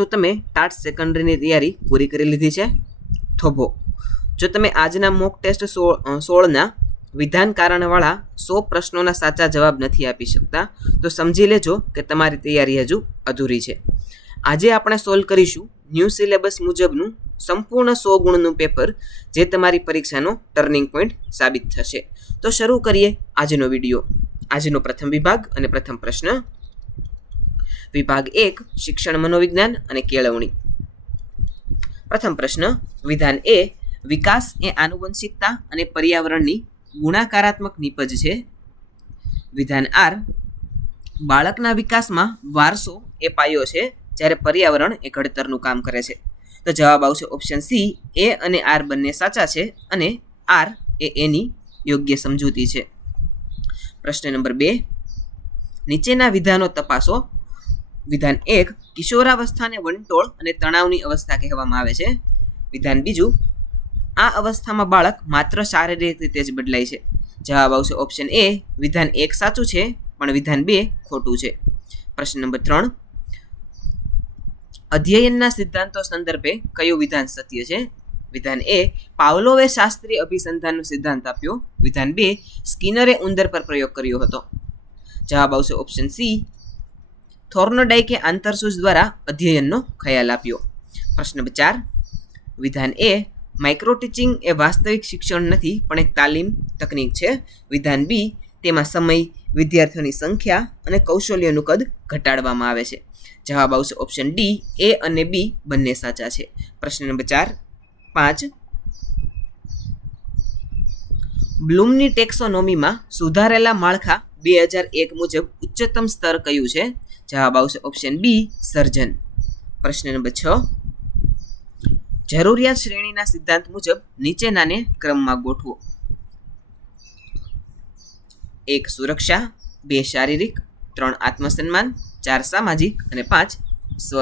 શું તમે ટાટ સેકન્ડરીની તૈયારી પૂરી કરી લીધી છે? થોભો. જો તમે આજના મોક ટેસ્ટ 16ના વિધાન કારણવાળા 100 પ્રશ્નોના સાચા જવાબ નથી આપી શકતા તો સમજી લેજો કે તમારી તૈયારી હજુ અધૂરી છે. આજે આપણે સોલ્વ કરીશું ન્યૂ સિલેબસ મુજબનું સંપૂર્ણ 100 ગુણનું પેપર, જે તમારી પરીક્ષાનો ટર્નિંગ પોઈન્ટ સાબિત થશે. તો શરૂ કરીએ આજનો વિડીયો. આજનો પ્રથમ વિભાગ અને પ્રથમ પ્રશ્ન. વિભાગ 1 શિક્ષણ, મનોવિજ્ઞાન અને કેળવણી. પ્રથમ પ્રશ્ન. વિધાન એ વિકાસ એ આનુવંશિકતા અને પર્યાવરણની ગુણાકારાત્મક નિપજ છે. વિધાન આર બાળકના વિકાસમાં વારસો એ પાયો છે, જ્યારે પર્યાવરણ એ ઘડતરનું કામ કરે છે. તો જવાબ આવશે ઓપ્શન સી. એ અને આર બંને સાચા છે અને આર એ એની યોગ્ય સમજૂતી છે. પ્રશ્ન નંબર 2. નીચેના વિધાનો તપાસો. વિધાન 1 કિશોરાવસ્થાને વંટોળ અને તણાવની અવસ્થા કહેવામાં આવે છે. વિધાન 2 આ અવસ્થામાં બાળક માત્ર શારીરિક રીતે જ બદલાય છે. જવાબ આવશે ઓપ્શન એ. વિધાન 1 સાચું છે પણ વિધાન 2 ખોટું છે. પ્રશ્ન નંબર 3. અધ્યયનના સિદ્ધાંતો સંદર્ભે કયું વિધાન સત્ય છે? વિધાન એ પાવલોવે શાસ્ત્રીય અભિસંધાનનો સિદ્ધાંત આપ્યો. વિધાન 2 સ્કિનરે ઉંદર પર પ્રયોગ કર્યો હતો. જવાબ આવશે ઓપ્શન સી. થોર્નડાઇકે આંતરસૂઝ દ્વારા અધ્યયનનો ખ્યાલ આપ્યો. પ્રશ્ન નંબર 4. વિધાન એ માઇક્રો ટીચિંગ એ વાસ્તવિક શિક્ષણ નથી પણ એક તાલીમ તકનીક છે. વિધાન બી તેમાં સમય, વિદ્યાર્થીઓની સંખ્યા અને કૌશલ્યનું કદ ઘટાડવામાં આવે છે. જવાબ આવશે ઓપ્શન ડી. એ અને બી બંને સાચા છે. પ્રશ્ન નંબર 5. બ્લૂમની ટેક્સોનોમીમાં સુધારેલા માળખા 2001 મુજબ ઉચ્ચતમ સ્તર કયું છે? જવાબ આવશે ઓપ્શન બી. સર્જન. પ્રશ્ન નંબર 6. જરૂરિયાત શ્રેણીના સિદ્ધાંત મુજબ નીચેનાને ક્રમમાં ગોઠવો. 1 સુરક્ષા, 2 શારીરિક, 3 આત્મસન્માન, 4 સામાજિક અને 5 સ્વ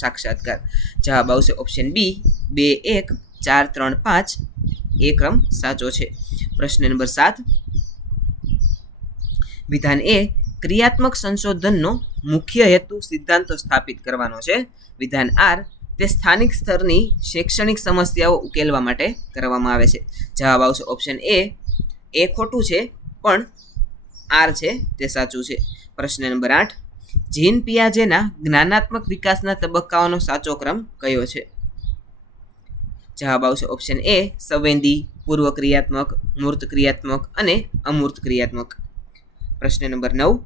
સાક્ષાત્કાર. જવાબ આવશે ઓપ્શન બી. 2 1 4 3 5 એ ક્રમ સાચો છે. પ્રશ્ન નંબર 7. વિધાન એ ક્રિયાત્મક સંશોધનનો મુખ્ય હેતુ સિદ્ધાંતો સ્થાપિત કરવાનો છે. વિધાન આર તે સ્થાનિક સ્તરની શૈક્ષણિક સમસ્યાઓ ઉકેલવા માટે કરવામાં આવે છે. જવાબ આવશે ઓપ્શન એ. એ ખોટું છે પણ આર છે તે સાચું છે. પ્રશ્ન નંબર 8. જીન પિયાજેના જ્ઞાનાત્મક વિકાસના તબક્કાઓનો સાચો ક્રમ કયો છે? જવાબ આવશે ઓપ્શન એ. સંવેદી, પૂર્વ ક્રિયાત્મક, મૂર્ત ક્રિયાત્મક અને અમૂર્ત ક્રિયાત્મક. પ્રશ્ન નંબર 9.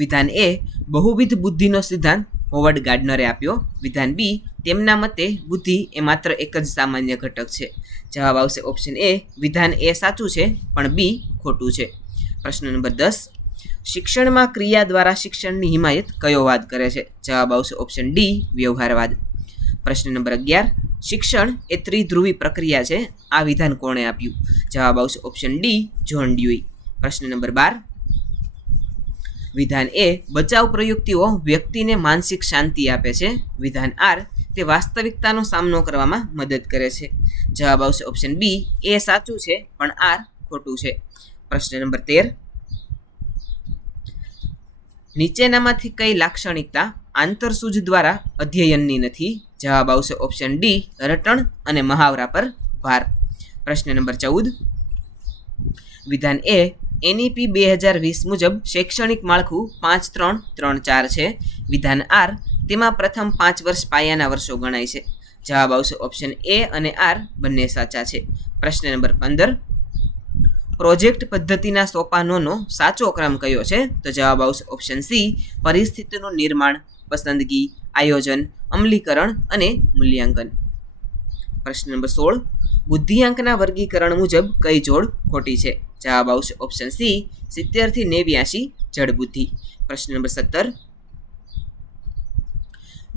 વિધાન એ બહુવિધ બુદ્ધિનો સિદ્ધાંત હોવર્ડ ગાર્ડનરે આપ્યો. વિધાન બી તેમના મતે બુદ્ધિ એ માત્ર એક જ સામાન્ય ઘટક છે. જવાબ આવશે ઓપ્શન એ. વિધાન એ સાચું છે પણ બી ખોટું છે. પ્રશ્ન નંબર 10. શિક્ષણમાં ક્રિયા દ્વારા શિક્ષણની હિમાયત કયો વાદ કરે છે? જવાબ આવશે ઓપ્શન ડી. વ્યવહારવાદ. પ્રશ્ન નંબર 11. શિક્ષણ એ ત્રિધ્રુવી પ્રક્રિયા છે. આ વિધાન કોણે આપ્યું? જવાબ આવશે ઓપ્શન ડી. જ્હોન ડ્યુઈ. પ્રશ્ન નંબર 12. વિધાન એ બચાવ પ્રયુક્તિઓ વ્યક્તિને માનસિક શાંતિ આપે છે. વિધાન આર તે વાસ્તવિકતાનો સામનો કરવામાં મદદ કરે છે. જવાબ આવશે ઓપ્શન બી. એ સાચું છે પણ આર ખોટું છે. પ્રશ્ન નંબર 13. નીચેનામાંથી કઈ લાક્ષણિકતા આંતરસૂઝ દ્વારા અધ્યયનની નથી? જવાબ આવશે ઓપ્શન ડી. રટણ અને મહાવરા પર ભાર. પ્રશ્ન નંબર 14. વિધાન એ એનઈપી 2020 મુજબ શૈક્ષણિક માળખું 5-3-3-4 છે. વિધાન આર તેમાં પ્રથમ 5 વર્ષ પાયાના વર્ષો ગણાય છે. જવાબ આવશે ઓપ્શન એ અને આર બંને સાચા છે. પ્રશ્ન નંબર 15. પ્રોજેક્ટ પદ્ધતિના સોપાનોનો સાચો ક્રમ કયો છે? તો જવાબ આવશે ઓપ્શન સી. પરિસ્થિતિનું નિર્માણ, પસંદગી, આયોજન, અમલીકરણ અને મૂલ્યાંકન. પ્રશ્ન નંબર 16. બુદ્ધિઆંકના વર્ગીકરણ મુજબ કઈ જોડ ખોટી છે? જવાબ આવશે ઓપ્શન સી. 70 થી 89 જડ બુદ્ધિ. પ્રશ્ન નંબર 17.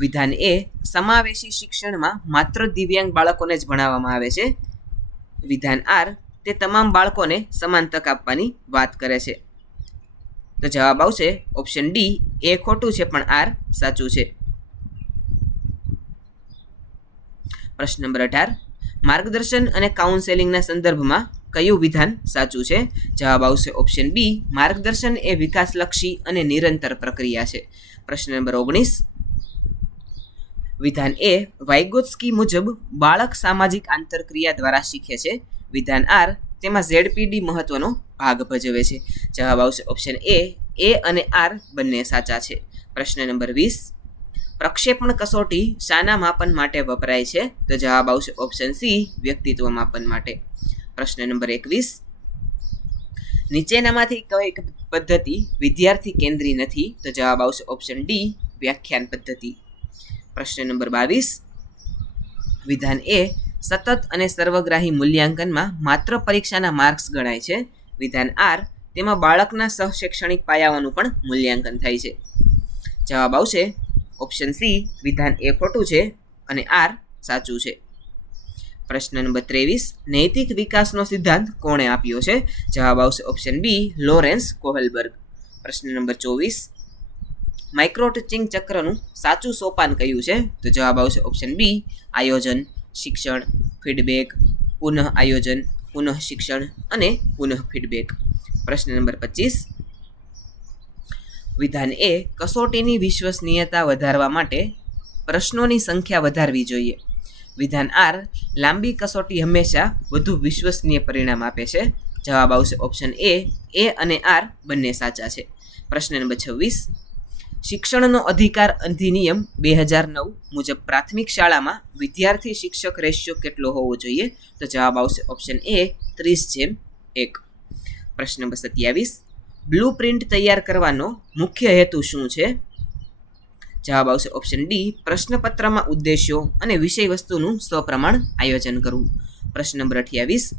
વિધાન એ સમાવેશી શિક્ષણમાં માત્ર દિવ્યાંગ બાળકોને જ ભણાવવામાં આવે છે. વિધાન આર તે તમામ બાળકોને સમાન તક આપવાની વાત કરે છે. તો જવાબ આવશે ઓપ્શન ડી. એ ખોટું છે પણ આર સાચું છે. પ્રશ્ન નંબર 18. માર્ગદર્શન અને કાઉન્સેલિંગના સંદર્ભમાં કયું વિધાન સાચું છે? જવાબ આવશે ઓપ્શન બી. માર્ગદર્શન એ વિકાસલક્ષી અને નિરંતર પ્રક્રિયા છે. પ્રશ્ન નંબર 19. વિધાન એ વાઇગોત્સ્કી મુજબ બાળક સામાજિક આંતરક્રિયા દ્વારા શીખે છે. વિધાન આર તેમાં ઝેડપીડી મહત્વનો ભાગ ભજવે છે. જવાબ આવશે ઓપ્શન એ અને આર બંને સાચા છે. પ્રશ્ન નંબર 20. પ્રક્ષેપણ કસોટી શાના માપન માટે વપરાય છે? તો જવાબ આવશે ઓપ્શન સી, વ્યક્તિત્વ માપન માટે. પ્રશ્ન નંબર 21. નીચેનામાંથી કઈ પદ્ધતિ વિદ્યાર્થી કેન્દ્રી નથી? તો જવાબ આવશે ઓપ્શન ડી, વ્યાખ્યાન પદ્ધતિ. પ્રશ્ન નંબર 22. વિધાન એ સતત અને સર્વગ્રાહી મૂલ્યાંકનમાં માત્ર પરીક્ષાના માર્ક્સ ગણાય છે. વિધાન આર તેમાં બાળકના સહશૈક્ષણિક પાયાઓનું પણ મૂલ્યાંકન થાય છે. જવાબ આવશે ઓપ્શન સી, વિધાન એ ખોટું છે અને આર સાચું છે. પ્રશ્ન નંબર 23. નૈતિક વિકાસનો સિદ્ધાંત કોણે આપ્યો છે? જવાબ આવશે ઓપ્શન બી, લોરેન્સ કોહલબર્ગ. પ્રશ્ન નંબર 24. માઇક્રો ટીચિંગ ચક્રનું સાચું સોપાન કયું છે? તો જવાબ આવશે ઓપ્શન બી, આયોજન, શિક્ષણ, ફીડબેક, પુનઃ આયોજન, પુનઃ શિક્ષણ અને પુનઃ ફીડબેક. પ્રશ્ન નંબર 25. વિધાન એ કસોટીની વિશ્વસનીયતા વધારવા માટે પ્રશ્નોની સંખ્યા વધારવી જોઈએ. વિધાન આર લાંબી કસોટી હંમેશા વધુ વિશ્વસનીય પરિણામ આપે છે. જવાબ આવશે ઓપ્શન એ અને આર બંને સાચા છે. પ્રશ્ન નંબર 26. શિક્ષણનો અધિકાર અધિનિયમ 2009 મુજબ પ્રાથમિક શાળામાં વિદ્યાર્થી શિક્ષક રેશિયો કેટલો હોવો જોઈએ? તો જવાબ આવશે ઓપ્શન એ, 30:1. પ્રશ્ન નંબર 27. બ્લુ પ્રિન્ટ તૈયાર કરવાનો મુખ્ય હેતુ શું છે? જવાબ આવશે ઓપ્શન ડી, પ્રશ્નપત્રમાં ઉદ્દેશ્યો અને વિષય વસ્તુનું સપ્રમાણ આયોજન કરવું. પ્રશ્ન નંબર 28.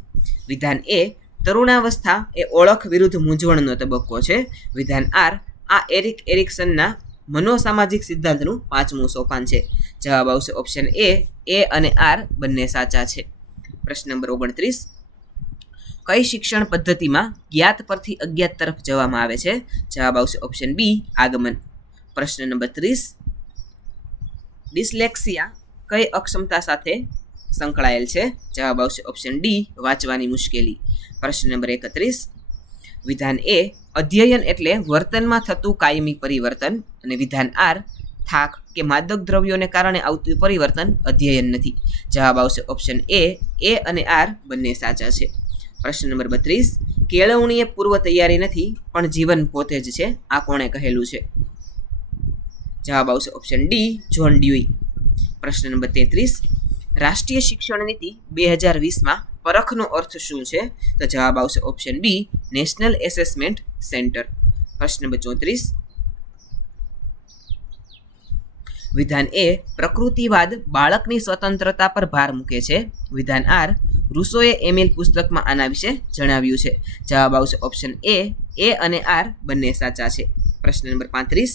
વિધાન એ તરુણાવસ્થા એ ઓળખ વિરુદ્ધ મૂંઝવણનો તબક્કો છે. વિધાન આર આ એરિક એરિક્સનના મનોસામાજિક સિદ્ધાંતનું 5મું સોપાન છે. જવાબ આવશે ઓપ્શન એ અને આર બંને સાચા છે. પ્રશ્ન નંબર 29. કઈ શિક્ષણ પદ્ધતિમાં જ્ઞાત પરથી અજ્ઞાત તરફ જવામાં આવે છે? જવાબ આવશે ઓપ્શન બી, આગમન. પ્રશ્ન નંબર 30. ડિસ્લેક્સિયા કઈ અક્ષમતા સાથે સંકળાયેલ છે? જવાબ આવશે ઓપ્શન ડી, વાંચવાની મુશ્કેલી. પ્રશ્ન નંબર 31. વિધાન એ અધ્યયન એટલે વર્તનમાં થતું કાયમી પરિવર્તન અને વિધાન આર થાક કે માદક દ્રવ્યોને કારણે આવતું પરિવર્તન અધ્યયન નથી. જવાબ આવશે ઓપ્શન એ અને આર બંને સાચા છે. પ્રશ્ન નંબર 32. કેળવણી એ પૂર્વ તૈયારી નથી પણ જીવન પોતે જ છે. આ કોણે કહેલું છે? જવાબ આવશે ઓપ્શન ડી, જ્હોન ડ્યુઈ. પ્રશ્ન નંબર 33. રાષ્ટ્રીય શિક્ષણ નીતિ 2020માં પરખનો અર્થ શું છે? તો જવાબ આવશે option B, national assessment centre. પ્રશ્ન નંબર 34. વિધાન એ પ્રકૃતિવાદ બાળકની સ્વતંત્રતા પર ભાર મૂકે છે. વિધાન આર રૂસોએ એમિલ પુસ્તકમાં આના વિશે જણાવ્યું છે. જવાબ આવશે ઓપ્શન એ અને આર બંને સાચા છે. પ્રશ્ન નંબર 35.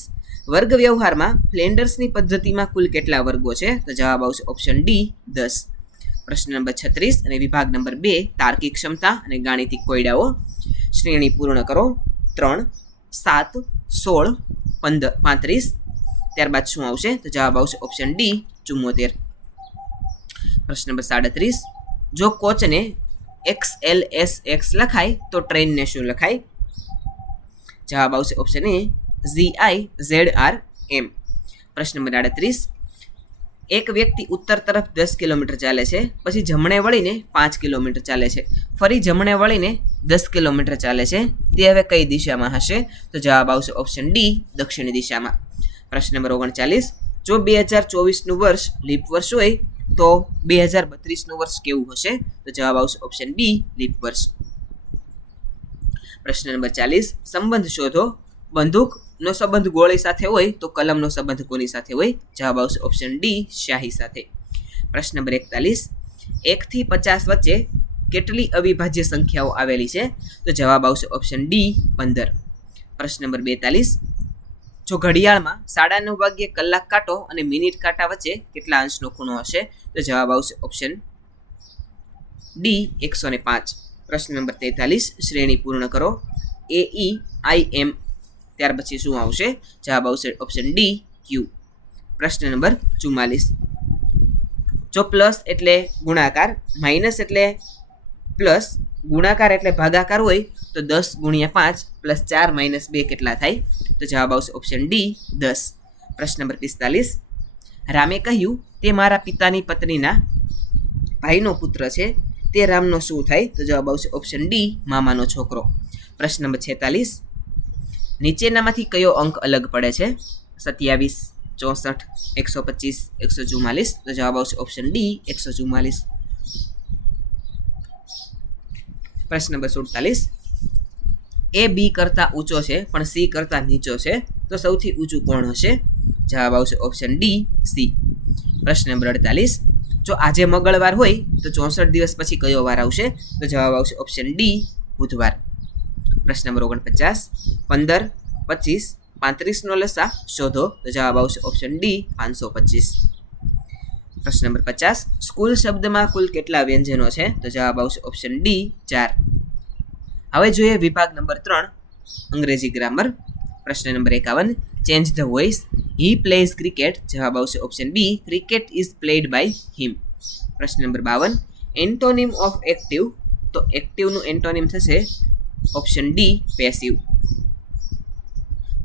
વર્ગ વ્યવહારમાં ફ્લેન્ડર્સની પદ્ધતિમાં કુલ કેટલા વર્ગો છે? તો જવાબ આવશે ઓપ્શન ડી, 10. પ્રશ્ન નંબર 36 અને વિભાગ નંબર 2 તાર્કિક ક્ષમતા અને ગાણિતિક કોયડાઓ. શ્રેણી પૂર્ણ કરો. 3, 7, 16, 15, 35. ત્યારબાદ શું આવશે? તો જવાબ આવશે ઓપ્શન ડી, 74. પ્રશ્ન નંબર 37. જો કોચને XLSX લખાય તો ટ્રેનને શું લખાય? જવાબ આવશે ઓપ્શન એ, ZIZRM. પ્રશ્ન નંબર 38. એક વ્યક્તિ ઉત્તર તરફ 10 કિલોમીટર ચાલે છે, પછી જમણે વળીને 5 કિલોમીટર ચાલે છે, ફરી જમણે વળીને 10 કિલોમીટર ચાલે છે. તે હવે કઈ દિશામાં હશે? તો જવાબ આવશે ઓપ્શન ડી, દક્ષિણ દિશામાં. પ્રશ્ન નંબર 39. જો 2024નું વર્ષ લીપ વર્ષ હોય તો 2032નું વર્ષ કેવું હશે? તો જવાબ આવશે ઓપ્શન બી, લીપ વર્ષ. પ્રશ્ન નંબર 40. સંબંધ શોધો. બંદૂકનો સંબંધ ગોળી સાથે હોય તો કલમનો સંબંધ કોની સાથે હોય? જવાબ આવશે ઓપ્શન ડી, શાહી સાથે. પ્રશ્ન નંબર 41. 1 થી 50 વચ્ચે કેટલી અવિભાજ્ય સંખ્યાઓ આવેલી છે? તો જવાબ આવશે ઓપ્શન ડી, 15. પ્રશ્ન નંબર 42. જો ઘડિયાળમાં 9:30 વાગ્યે કલાક કાંટો અને મિનિટ કાંટા વચ્ચે કેટલા અંશનો ખૂણો હશે? તો જવાબ આવશે ઓપ્શન ડી, 105. પ્રશ્ન નંબર 43. શ્રેણી પૂર્ણ કરો. AEIM. ત્યાર પછી શું આવશે? જવાબ આવશે ઓપ્શન ડી, ક્યુ. પ્રશ્ન નંબર 44. જો પ્લસ એટલે ગુણાકાર, માઇનસ એટલે પ્લસ, ગુણાકાર એટલે ભાગાકાર હોય તો 10 × 5 + 4 - 2 કેટલા થાય? તો જવાબ આવશે ઓપ્શન ડી, 10. પ્રશ્ન નંબર 45. રામે કહ્યું, તે મારા પિતાની પત્નીના ભાઈનો પુત્ર છે, તે રામનો શું થાય? તો જવાબ આવશે ઓપ્શન ડી, મામાનો છોકરો. પ્રશ્ન નંબર 46, નીચેનામાંથી કયો અંક અલગ પડે છે? 27, 64, 125, 144. તો જવાબ આવશે ઓપ્શન ડી, 144. પ્રશ્ન નંબર 47, એ બી કરતાં ઊંચો છે પણ સી કરતાં નીચો છે, તો સૌથી ઊંચું કોણ હશે? જવાબ આવશે ઓપ્શન ડી, સી. પ્રશ્ન નંબર 48, જો આજે મંગળવાર હોય તો 64 દિવસ પછી કયો વાર આવશે? તો જવાબ આવશે ઓપ્શન ડી, બુધવાર. પ્રશ્ન નંબર 49, 15, 25, 35નો લસા શોધો. તો જવાબ આવશે ઓપ્શન ડી, 525. પ્રશ્ન નંબર 50, સ્કૂલ શબ્દમાં કુલ કેટલા વ્યંજનો છે? તો જવાબ આવશે ઓપ્શન ડી, 4. હવે જોઈએ વિભાગ નંબર 3, અંગ્રેજી ગ્રામર. પ્રશ્ન number 51, change the voice. He plays cricket. જવાબ આવશે option B, cricket is played by him. પ્રશ્ન નંબર 52, એન્ટોનિમ ઓફ એક્ટિવ. તો એક્ટિવનું એન્ટોનિમ થશે ઓપ્શન ડી, પેસિવ.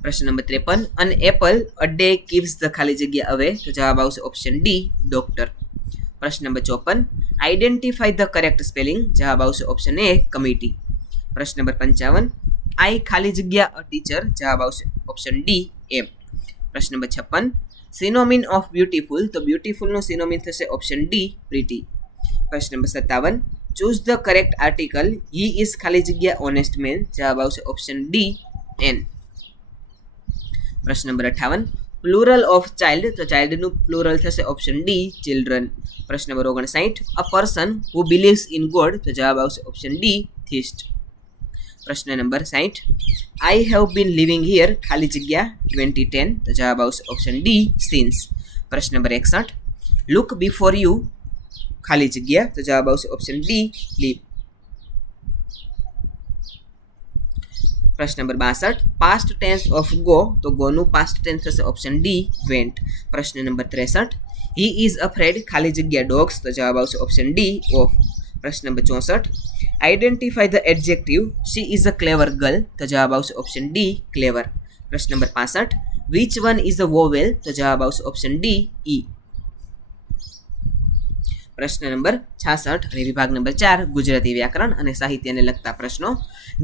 પ્રશ્ન number 53, an apple a day keeps the ખાલી જગ્યા અવે. તો જવાબ આવશે ઓપ્શન ડી, ડોક્ટર. પ્રશ્ન number 54, identify the correct spelling. જવાબ આવશે ઓપ્શન એ, કમિટી. પ્રશ્ન નંબર 55, આઈ ખાલી જગ્યા અ ટીચર. જવાબ આવશે ઓપ્શન ડી, એમ. પ્રશ્ન નંબર 56, સિનોમિન ઓફ બ્યુટીફુલ. તો બ્યુટીફુલનું સિનોમિન થશે ઓપ્શન ડી, પ્રીટી. પ્રશ્ન number 57, choose the correct article. He is ખાલી જગ્યા ઓનેસ્ટ મેન. જવાબ આવશે ઓપ્શન ડી, એન. પ્રશ્ન નંબર 58, પ્લુરલ ઓફ ચાઇલ્ડ. તો ચાઇલ્ડનું પ્લુરલ થશે ઓપ્શન ડી, ચિલ્ડ્રન. પ્રશ્ન number 59, a person who believes in God. તો જવાબ આવશે ઓપ્શન ડી, થિસ્ટ. પ્રશ્ન number 60, I have been living here ખાલી જગ્યા 2010. તો જવાબ આવશે ઓપ્શન ડી, સિન્સ. પ્રશ્ન નંબર 61, લુક બિફોર યુ ખાલી જગ્યા. તો જવાબ આવશે ઓપ્શન ડી, લીવ. પ્રશ્ન નંબર 62, પાસ્ટ ટેન્સ ઓફ ગો. તો ગોનું પાસ્ટ ટેન્સ થશે ઓપ્શન ડી, વેન્ટ. પ્રશ્ન નંબર 63, હી ઇઝ અફ્રેડ ખાલી જગ્યા ડોગ્સ. તો જવાબ આવશે ઓપ્શન ડી, ઓફ. પ્રશ્ન નંબર 64, identify the adjective. She is a clever girl. તો જવાબ આવશે ઓપ્શન ડી, ક્લેવર. પ્રશ્ન નંબર 65, which one is a vowel. તો જવાબ આવશે ઓપ્શન ડી, ઈ. પ્રશ્ન નંબર 66 અને વિભાગ નંબર 4, ગુજરાતી વ્યાકરણ અને સાહિત્યને લગતા પ્રશ્નો.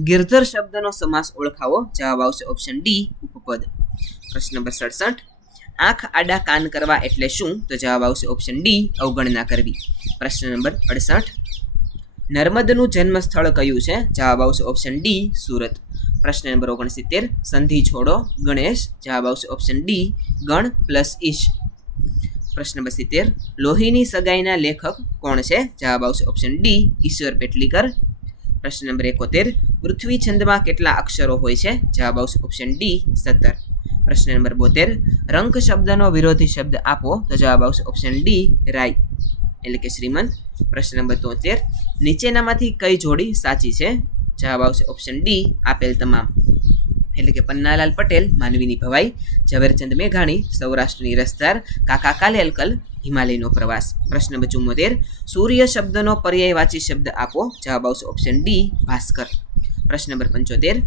ગિરધર શબ્દનો સમાસ ઓળખાવો. જવાબ આવશે ઓપ્શન ડી, ઉપપદ. પ્રશ્ન નંબર 67, આંખ આડા કાન કરવા એટલે શું? તો જવાબ આવશે ઓપ્શન ડી, અવગણના કરવી. પ્રશ્ન નંબર 68, નર્મદનું જન્મ સ્થળ કયું છે? જવાબ આવશે ઓપ્શન ડી, સુરત. પ્રશ્ન નંબર 69, સંધિ છોડો ગણેશ. જવાબ આવશે ઓપ્શન ડી, ગણ પ્લસ ઈશ. પ્રશ્ન નંબર 70, લોહીની સગાઈના લેખક કોણ છે? જવાબ આવશે ઓપ્શન ડી, ઈશ્વર પેટલીકર. પ્રશ્ન નંબર 71, પૃથ્વી છંદમાં કેટલા અક્ષરો હોય છે? જવાબ આવશે ઓપ્શન ડી, 17. પ્રશ્ન નંબર 72, રંક શબ્દનો વિરોધી શબ્દ આપો. તો જવાબ આવશે ઓપ્શન ડી, રાય એટલે કે શ્રીમંત. પ્રશ્ન નંબર 73, નીચેનામાંથી કઈ જોડી સાચી છે? જવાબ આવશે ઓપ્શન ડી, આપેલ તમામ એટલે કે પન્નાલાલ પટેલ માનવીની ભવાઈ, ઝવેરચંદ મેઘાણી સૌરાષ્ટ્રની રસધાર, કાકા કાલેલકર હિમાલયનો પ્રવાસ. પ્રશ્ન નંબર 74, સૂર્ય શબ્દનો પર્યાયવાચી શબ્દ આપો. જવાબ આવશે ઓપ્શન ડી, ભાસ્કર. પ્રશ્ન નંબર 75,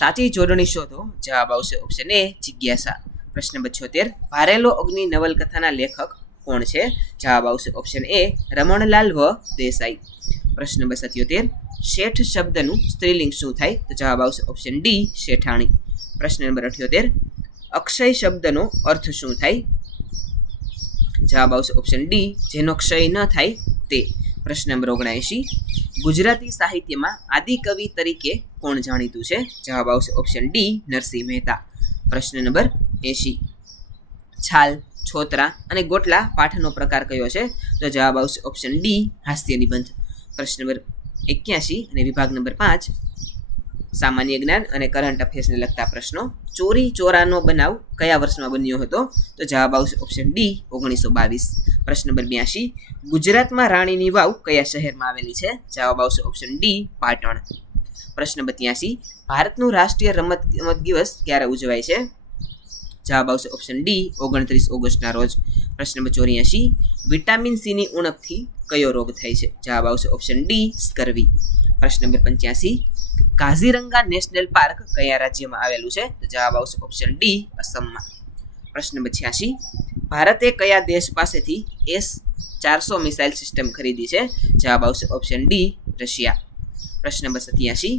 સાચી જોડણી શોધો. જવાબ આવશે ઓપ્શન એ, જિજ્ઞાસા. પ્રશ્ન નંબર 76, ભારેલો અગ્નિ નવલકથાના લેખક કોણ છે? જવાબ આવશે ઓપ્શન એ, રમણલાલ વ દેસાઈ. પ્રશ્ન નંબર 77, શેઠ શબ્દનું સ્ત્રીલિંગ શું થાય? તો જવાબ આવશે ઓપ્શન ડી, શેઠાણી. પ્રશ્ન નંબર 78, અક્ષય શબ્દનો અર્થ શું થાય? જવાબ આવશે ઓપ્શન ડી, જેનો ક્ષય ન થાય તે. પ્રશ્ન નંબર 79, ગુજરાતી સાહિત્યમાં આદિકવિ તરીકે કોણ જાણીતું છે? જવાબ આવશે ઓપ્શન ડી, નરસિંહ મહેતા. પ્રશ્ન નંબર 80, છાલ, છોતરા અને ગોટલા પાઠનો પ્રકાર કયો છે? તો જવાબ આવશે ઓપ્શન ડી, હાસ્ય નિબંધ. પ્રશ્ન નંબર 81 અને વિભાગ નંબર 5, સામાન્ય જ્ઞાન અને કરંટ અફેર્સને લગતા પ્રશ્નો. ચોરી ચોરાનો બનાવ કયા વર્ષમાં બન્યો હતો? તો જવાબ આવશે ઓપ્શન ડી, 1922. પ્રશ્ન નંબર 82, ગુજરાતમાં રાણીની વાવ કયા શહેરમાં આવેલી છે? જવાબ આવશે ઓપ્શન ડી, પાટણ. પ્રશ્ન નંબર 83, ભારતનું રાષ્ટ્રીય રમત દિવસ ક્યારે ઉજવાય છે? જવાબ આવશે ઓપ્શન ડી, 29 ઓગસ્ટના રોજ. પ્રશ્ન નંબર 84, વિટામિન સીની ઉણપથી કયો રોગ થાય છે? જવાબ આવશે ઓપ્શન ડી, સ્કર્વી. પ્રશ્ન નંબર 85, કાઝીરંગા નેશનલ પાર્ક કયા રાજ્યમાં આવેલું છે? તો જવાબ આવશે ઓપ્શન ડી, અસમમાં. પ્રશ્ન નંબર 86 ભારતે કયા દેશ પાસેથી S-400 મિસાઇલ સિસ્ટમ ખરીદી છે? જવાબ આવશે ઓપ્શન ડી રશિયા. પ્રશ્ન નંબર 87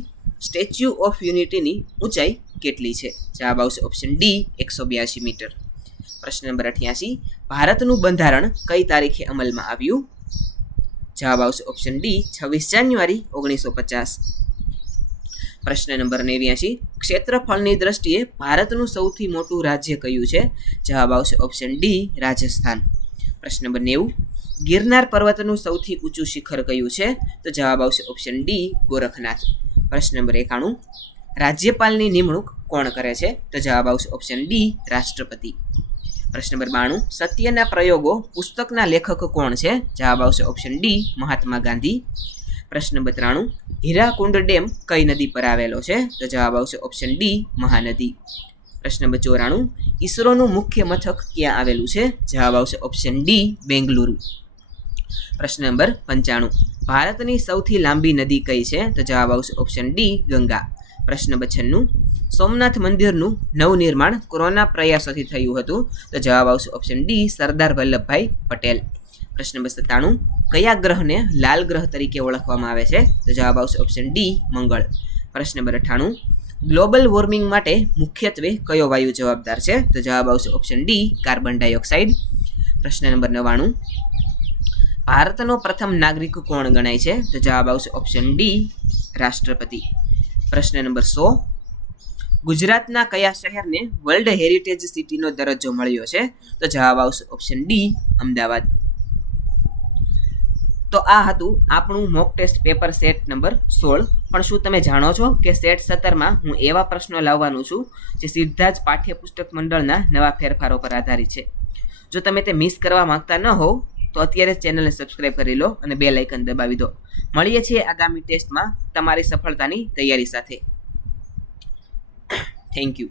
સ્ટેચ્યુ ઓફ યુનિટીની ઊંચાઈ કેટલી છે? જવાબ આવશે ઓપ્શન ડી 182 મીટર. પ્રશ્ન નંબર 88 ભારતનું બંધારણ કઈ તારીખે અમલમાં આવ્યું? જવાબ આવશે ઓપ્શન ડી 26 જાન્યુઆરી 1950. પ્રશ્ન નંબર 89 ક્ષેત્રફળની દ્રષ્ટિએ ભારતનું સૌથી મોટું રાજ્ય કયું છે? જવાબ આવશે ઓપ્શન ડી રાજસ્થાન. પ્રશ્ન નંબર 90 ગિરનાર પર્વતનું સૌથી ઊંચું શિખર કયું છે? તો જવાબ આવશે ઓપ્શન ડી ગોરખનાથ. પ્રશ્ન નંબર 91 રાજ્યપાલની નિમણૂક કોણ કરે છે? તો જવાબ આવશે ઓપ્શન ડી રાષ્ટ્રપતિ. પ્રશ્ન નંબર 92 સત્યના પ્રયોગો પુસ્તકના લેખક કોણ છે? જવાબ આવશે ઓપ્શન ડી મહાત્મા ગાંધી. પ્રશ્ન નંબર 93 હીરાકુંડ ડેમ કઈ નદી પર આવેલો છે? તો જવાબ આવશે ઓપ્શન ડી મહાનદી. પ્રશ્ન નંબર 94 ઈસરોનું મુખ્ય મથક ક્યાં આવેલું છે? જવાબ આવશે ઓપ્શન ડી બેંગલુરુ. પ્રશ્ન નંબર 95 ભારતની સૌથી લાંબી નદી કઈ છે? તો જવાબ આવશે ઓપ્શન ડી ગંગા. પ્રશ્ન નંબર 96 સોમનાથ મંદિરનું નવનિર્માણ કોના પ્રયાસોથી થયું હતું? તો જવાબ આવશે ઓપ્શન ડી સરદાર વલ્લભભાઈ પટેલ. પ્રશ્ન નંબર 97 કયા ગ્રહને લાલ ગ્રહ તરીકે ઓળખવામાં આવે છે? તો જવાબ આવશે ઓપ્શન ડી મંગળ. પ્રશ્ન નંબર 98 ગ્લોબલ વોર્મિંગ માટે મુખ્યત્વે કયો વાયુ જવાબદાર છે? તો જવાબ આવશે ઓપ્શન ડી કાર્બન ડાયોક્સાઇડ. પ્રશ્ન નંબર 99 ભારતનો પ્રથમ નાગરિક કોણ ગણાય છે? તો જવાબ આવશે ઓપ્શન ડી રાષ્ટ્રપતિ. પ્રશ્ન નંબર 100 ગુજરાતના કયા શહેરને વર્લ્ડ હેરિટેજ સિટીનો દરજ્જો મળ્યો છે? તો જવાબ આવશે ઓપ્શન ડી અમદાવાદ. તો આ હતું આપણું mock test paper set number 16. પણ શું તમે જાણો છો કે સેટ 17માં હું એવા પ્રશ્નો લાવવાનું છું જે સીધા જ પાઠ્યપુસ્તક મંડળના નવા ફેરફારો પર આધારિત છે. જો તમે તે મિસ કરવા માંગતા ન હોવ તો અત્યારે જ ચેનલને સબસ્ક્રાઇબ કરી લો અને બેલ આઇકન દબાવી દો. મળીએ છીએ આગામી ટેસ્ટમાં તમારી સફળતાની તૈયારી સાથે. Thank you.